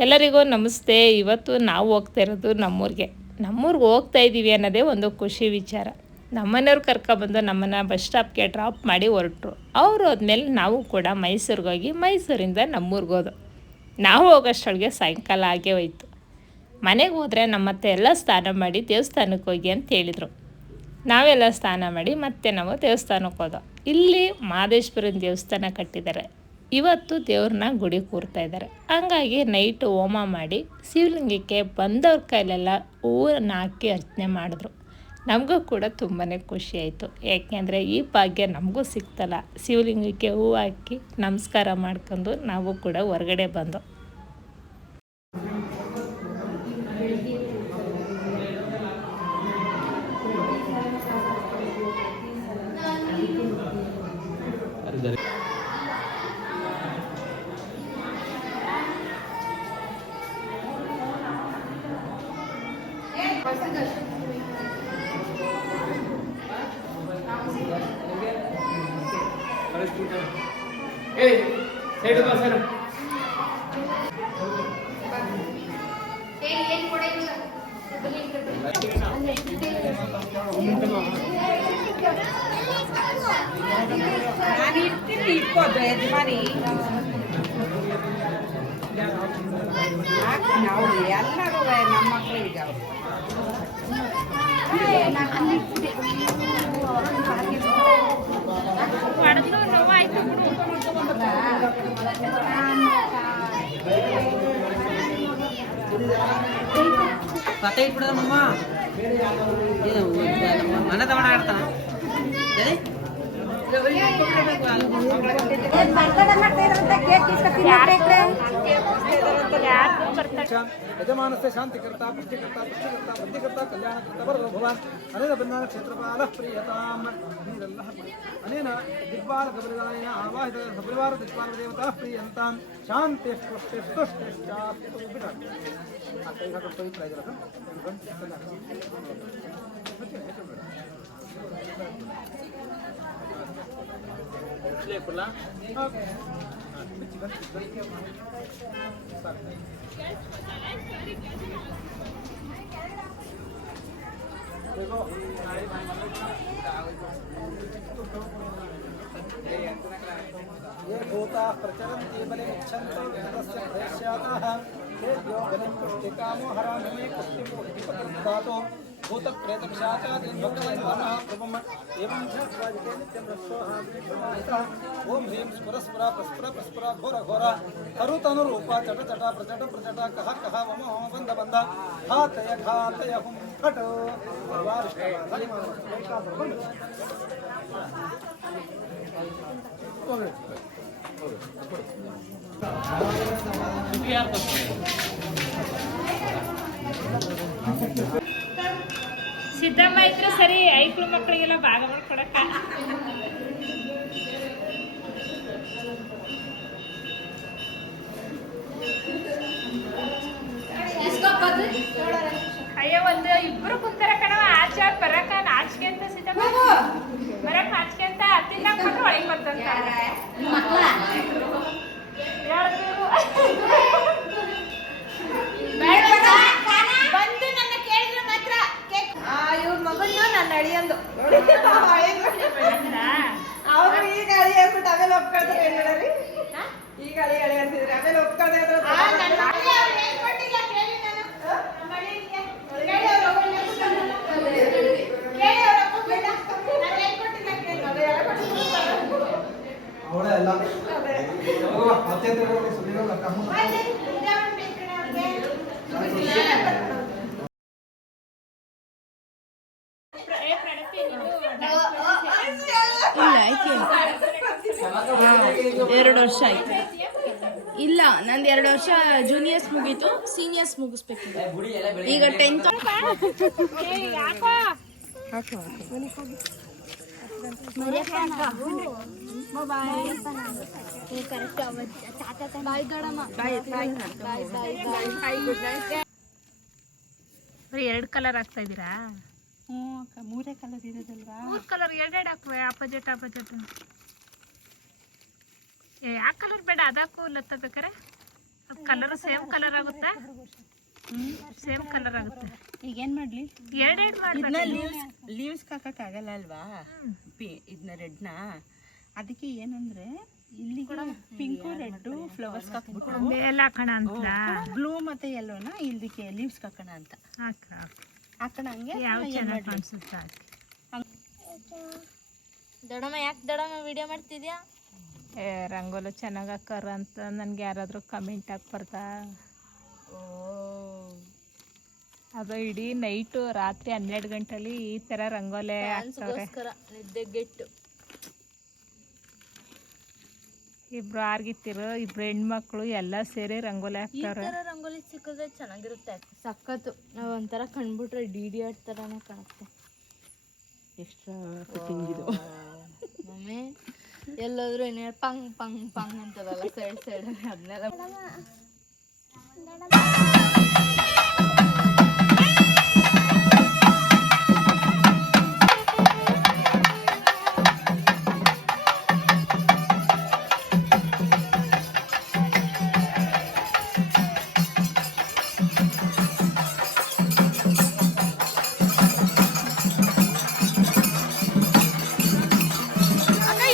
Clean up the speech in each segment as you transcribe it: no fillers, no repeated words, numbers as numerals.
ಎಲ್ಲರಿಗೂ ನಮಸ್ತೆ. ಇವತ್ತು ನಾವು ಹೋಗ್ತಾ ಇರೋದು ನಮ್ಮೂರಿಗೆ ಹೋಗ್ತಾ ಇದ್ದೀವಿ ಅನ್ನೋದೇ ಒಂದು ಖುಷಿ ವಿಚಾರ. ನಮ್ಮನೆಯವ್ರು ಕರ್ಕೊಬಂದು ನಮ್ಮನ್ನು ಬಸ್ ಸ್ಟಾಪ್ಗೆ ಡ್ರಾಪ್ ಮಾಡಿ ಹೊರಟರು. ಅವರು ಹೋದ್ಮೇಲೆ ನಾವು ಕೂಡ ಮೈಸೂರಿಗೆ ಹೋಗಿ ಮೈಸೂರಿಂದ ನಮ್ಮೂರಿಗೆ ಹೋದೋ. ನಾವು ಹೋಗೋಷ್ಟೊಳಗೆ ಸಾಯಂಕಾಲ ಆಗೇ ಹೋಯ್ತು. ಮನೆಗೆ ಹೋದರೆ ನಮ್ಮತ್ತೆ ಎಲ್ಲ ಸ್ನಾನ ಮಾಡಿ ದೇವಸ್ಥಾನಕ್ಕೆ ಹೋಗಿ ಅಂತ ಹೇಳಿದರು. ನಾವೆಲ್ಲ ಸ್ನಾನ ಮಾಡಿ ಮತ್ತೆ ನಾವು ದೇವಸ್ಥಾನಕ್ಕೆ ಹೋದೋ. ಇಲ್ಲಿ ಮಹದೇಶ್ವರನ ದೇವಸ್ಥಾನ ಕಟ್ಟಿದ್ದಾರೆ. ಇವತ್ತು ದೇವ್ರನ್ನ ಗುಡಿ ಕೂರ್ತಾ ಇದ್ದಾರೆ. ಹಂಗಾಗಿ ನೈಟು ಹೋಮ ಮಾಡಿ ಶಿವಲಿಂಗಕ್ಕೆ ಬಂದವ್ರ ಕೈಲೆಲ್ಲ ಹೂವನ್ನು ಹಾಕಿ ಅರ್ಚನೆ ಮಾಡಿದ್ರು. ನಮಗೂ ಕೂಡ ತುಂಬಾ ಖುಷಿ ಆಯಿತು. ಯಾಕೆಂದರೆ ಈ ಭಾಗ್ಯ ನಮಗೂ ಸಿಗ್ತಲ್ಲ. ಶಿವಲಿಂಗಕ್ಕೆ ಹೂವು ಹಾಕಿ ನಮಸ್ಕಾರ ಮಾಡ್ಕೊಂಡು ನಾವು ಕೂಡ ಹೊರಗಡೆ ಬಂದು ಇಟ್ಕೋದು ಯಜಮಾನಿ ನಾವು ಎಲ್ಲರೂ ನಮ್ಮ ಮಕ್ಕಳಿಗೆ ಪತ್ತೆ ಇಟ್ಬಿಡದಮ್ಮ ಮನೆ ತಗೊಂಡ ಆಡ್ತಾನ ಯಜಮಾನಸ್ಯ ಶಾಂತಿಕರ್ತ ಪುಷ್ಟಿಕರ್ತ ಬುದ್ಧಿಕರ್ತ ಕಲ್ಯಾಣಕರ್ತ ಬರೋ ಭವಾನ್ ಅನೇನ ಬಂಧನ ಕ್ಷೇತ್ರಪಾಲ ಪ್ರಿಯತಾಂ ನೀರೆಲ್ಲ ಅನೇನ ದಿಗ್ಬಾಲ ಗಬಲಿಗಳೇನ ಆವಾಹಿತ ಸಪರಿವಾರ ದಿಗ್ಬಾಲ ದೇವತಾ ಪ್ರಿಯಂತಾಂ ಶಾಂತಿ ಪುಷ್ಟಿ ತುಷ್ಟಿಶ್ಚಾಸ್ತು ಬಿಡ ಆ ಕೈ ಹಾಕೊಂಡು ತೊಯ್ತಾ ಇದ್ದೀರ ये भूताः प्रचरन्ति बलिमुच्छन्तो विदस्य प्रयस्यातः तेभ्यो बलिं पुष्टिकामो हरामि पुष्टिं पुष्टिपतिर्ददातो भूतप्रेतपिशाचादीन् भक्षयन्तः प्रभुम् एवं च नित्यं रक्षोहामितः ॐ ह्रीं स्फुरस्फुरा प्रस्फुरा प्रस्फुरा घोरघोरा तरुतनुरूपा चटचटा प्रचट प्रचटा कः कः मम होम बन्ध बन्ध घातय हुं फट ಸಿದ್ದಮ್ಮ ಇದ್ರೆ ಸರಿ. ಐಕ್ಳು ಮಕ್ಕಳಿಗೆಲ್ಲ ಭಾಗ ಮಾಡ್ಕೊಡಕ್ಕ ಅಯ್ಯೋ ಒಂದು ಇಬ್ರು ಕುಂತಾರ ಕಣವ. ಆಚೆ ಬರಕ ನಾಚಿಕೆ ಅಂತ ಸಿದ್ದಮ್ಮ ಬರಕ್ ನಾಚಿಕೆ ಅಂತ ತಿನ್ನಕ್ ಕೊಟ್ರೆ ಒಳಗೆ ಬರ್ತಂತ ಬಂದು ನನ್ನ ಕೇಳಿದ್ರೆ ಮಾತ್ರ ಇವ್ರ ಮಗನ್ನು ನನ್ನ ಅಳಿಯಂದು ಅವ್ರು ಈಗ ಅಳಿ ಅಂದ್ಬಿಟ್ಟು ಆಮೇಲೆ ಒಪ್ಕೊಳ್ತಾರೆ ಹೇಳಿ. ಈಗ ಅಳಿ ಅಂತಿದ್ರೆ ಆಮೇಲೆ ಒಪ್ಕೊಳ್ದೆ ಎರಡು ವರ್ಷ ಆಯ್ತು. ಇಲ್ಲ, ನಂದು 2 ವರ್ಷ ಜೂನಿಯರ್ಸ್ ಮುಗೀತು, ಸೀನಿಯರ್ಸ್ ಮುಗಿಸ್ಬೇಕು. ಈಗ 10th. ಎರಡು ಕಲರ್ ಹಾಕ್ತಾ ಇದ್ದೀರಾ? ಮೂರೇ ಕಲರ್ ಇರೋದಲ್ವಾ? 3 ಕಲರ್ ಎರಡೆರಡು ಹಾಕುವೆ. ಆಪೋಸಿಟ್ ಆ ಕಲರ್ ಬೇಡ, ಅದಾಕು ಲತ್ತ ಬೇಕಾರೆ ಕಲರ್ ಸೇಮ್ ಕಲರ್ ಆಗುತ್ತಾ? ಸೇಮ್ ಕಲರ್ ಆಗುತ್ತೆ. ಈಗ ಏನ್ ಮಾಡ್ಲಿ? ಎರಡೆರಡು ಇದನ್ನ ಮಾಡ್ಬೇಕು. ಲೀವ್ಸ್ ಹಾಕಕ್ ಆಗಲ್ಲ ಅಲ್ವಾ? ಇದನ್ನ ರೆಡ್ನ ಅದಕ್ಕೆ ಏನಂದ್ರೆ ಇಲ್ಲಿ ಪಿಂಕು ರೆಡ್ ಫ್ಲವರ್ಸ್ ಹಾಕ್ಬಿಟ್ಟು ಎಲ್ಲ ಹಾಕೋಣ ಅಂತ. ಬ್ಲೂ ಮತ್ತೆ ಯೆಲ್ಲೋನ ಇಲ್ದಕ್ಕೆ ಲೀವ್ಸ್ ಹಾಕೋಣ ಅಂತ ಹಾಕೋಣ. ಹಂಗೆ ಯಾವ ಚೆನ್ನಾಗಿ ಕಾಣಿಸುತ್ತೆ ದೊಡಮ್ಮ ಯಾಕೆ ದೊಡಮ್ಮ ವಿಡಿಯೋ ಮಾಡ್ತಿದ್ಯಾ? ರಂಗೋಲಿ ಚೆನ್ನಾಗಿ ಹಾಕಾರ ಅಂತ ನನ್ಗೆ ಯಾರಾದರೂ ಕಮೆಂಟ್ ಹಾಕ್ಬಾರ್ದಾ? ಅದು ಇಡೀ ನೈಟು ರಾತ್ರಿ 12 ಗಂಟೆಲಿ ಈ ಥರ ರಂಗೋಲಿ ಹಾಕ್ತವ್ರೆ. ನಿದ್ದೆಗೆಟ್ಟು ಇಬ್ರು ಆರ್ಗಿತ್ತಿರು, ಇಬ್ರು ಹೆಣ್ಮಕ್ಳು ಎಲ್ಲ ಸೇರಿ ರಂಗೋಲಿ ಈ ಹಾಕ್ತವ್ರೆ. ತರ ರಂಗೋಲಿ ಸಿಕ್ಕಿದ್ರೆ ಚೆನ್ನಾಗಿರುತ್ತೆ. ಸಖತ್ತು. ನಾವು ಒಂಥರ ಕಂಡ್ಬಿಟ್ರೆ ಡಿ ಆರ್ಟ್ ಥರನೇ ಕಾಣುತ್ತೆ. ಎಕ್ಸ್ಟ್ರಾ ಫಿಟ್ಟಿಂಗ್ ಇದು. ಮಮ್ಮಿ ಎಲ್ಲೋದ್ರು ಏನೇ ಪಂಗ್ ಪಂಗ್ ಪಂಗ್ ಅಂತದಲ್ಲ ಸೈಡ್ ಸೈಡ್ ಅದನ್ನೆಲ್ಲ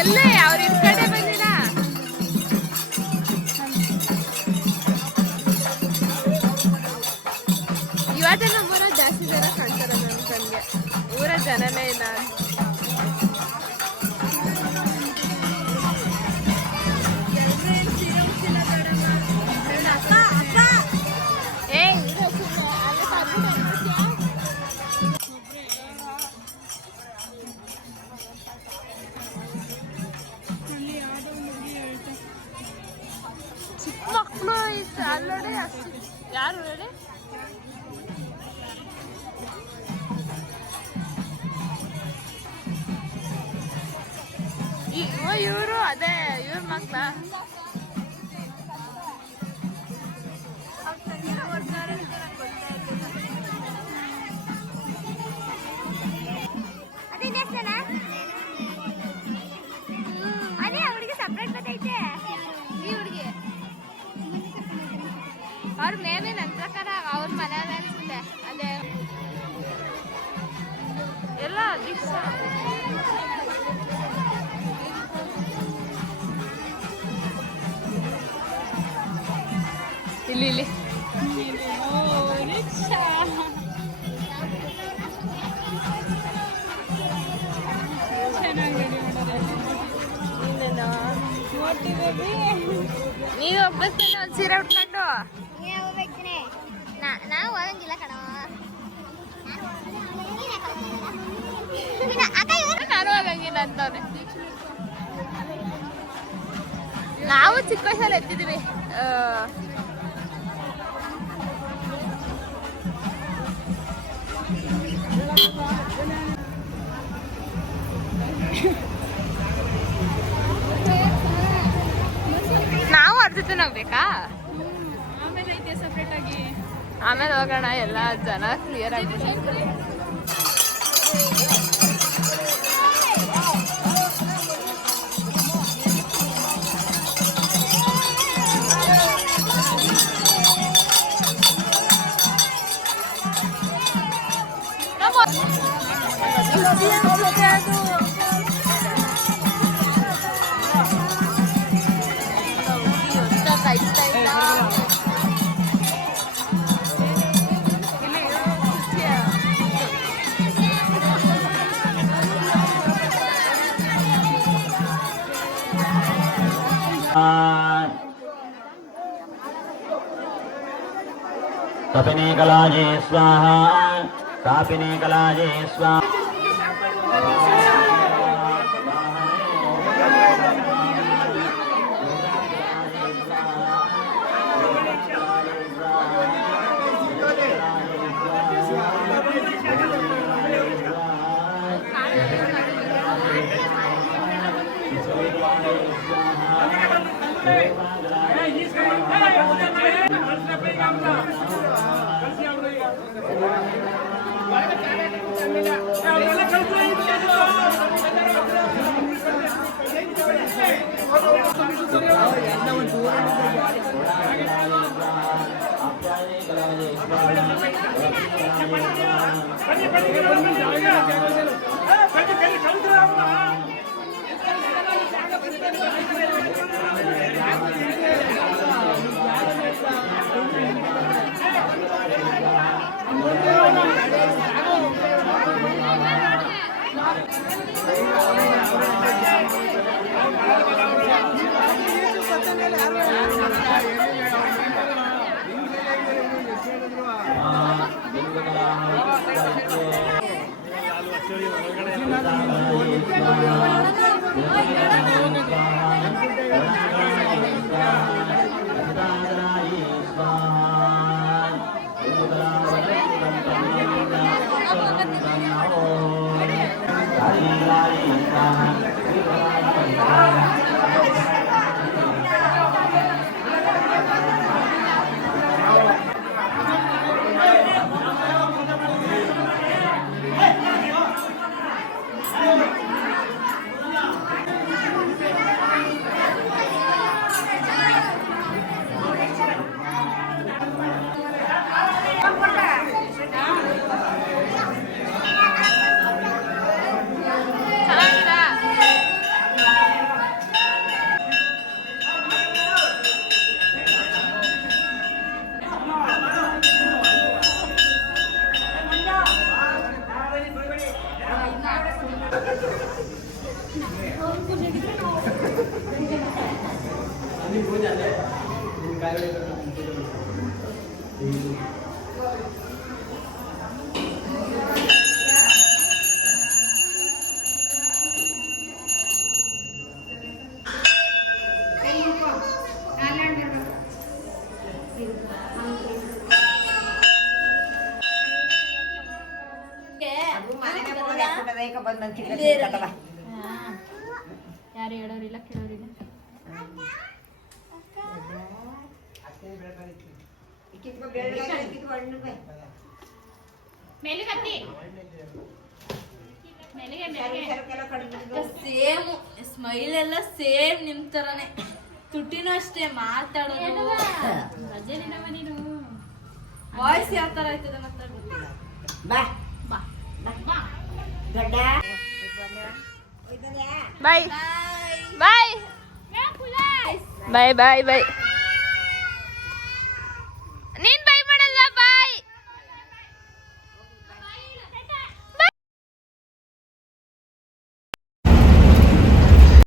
ಎಲ್ಲೇ ಅವ್ರ ಇದ್ ಕಡೆ ಬಂದಿಲ್ಲ. ಇವತ್ತು ನಮ್ಮೂರ ಜಾಸ್ತಿ ಜನ ಕಾಣ್ತಾರ ನನ್ನ ಕಣ್ಗೆ. ಊರ ಜನನೇ ಇಲ್ಲ. ಚಿಕ್ಕ ಮಕ್ಕಳು ಅಲ್ಲೋಡೆ ಯಾರು ಹೇಳಿ? ಇವರು ಅದೇ ಇವ್ರ ಮಕ್ಳ. ಅದೇ ಅವ್ರಿಗೆ ಸಪ್ರೇಟ್ ಗೊತ್ತೈತೆ. ಈ ಹುಡುಗಿ ಅವ್ರ ಮೇಬಿ ನನ್ನ ಪ್ರಕಾರ ಅವ್ರ ಮನೆಯಲ್ಲ ಅನ್ಸುತ್ತೆ. ಅದೇ ಎಲ್ಲ ದಿವ್ಸ ಇಲ್ಲಿ ಇಲ್ಲಿ ನೀವು ಒಬ್ಬಸ್ತೇನೆ ಒಂದು ಸೀರೆ ಉಟ್ಕೊಂಡು. ನಾವು ಹೋಗಂಗಿಲ್ಲ ಕಣ. ನಾನು ಹೋಗಂಗಿಲ್ಲ ಅಂತವ್ರೆ. ನಾವು ಚಿಕ್ಕ ವಯಸ್ಸಲ್ಲಿ ಎತ್ತಿದ್ವಿ. ನಾವು ಅದ್ರ ಜೊತೆ ಹೋಗ್ಬೇಕಾ? ಆಮೇಲೆ ಹೋಗೋಣ. ಎಲ್ಲ ಜನ ಕ್ಲಿಯರ್ ಆಗಿ कपिने कलाजे स्वाहा कापिने कलाजे स्वाहा ಎಲ್ಲ ಒಂದು ಯಾರು ಹೇಳೋರಿಲ್ಲ ಕೇಳೋರಿಲ್ಲ. ಸೇಮ್ ಸ್ಮೈಲ್ ಎಲ್ಲ ಸೇಮ್ ನಿಮ್ ತರನೇ, ತುಟಿನೂ ಅಷ್ಟೇ, ಮಾತಾಡೋದು ವಾಯ್ಸ್ ಯಾವ ತರ ಆಯ್ತದ ಮಾತ್ರ ಗೊತ್ತಿಲ್ಲ. ಬಾಯ್ ಬಾಯ್ ಬಾಯ್ ಬಾಯ್ ಬಾಯ್ ಬಾಯ್.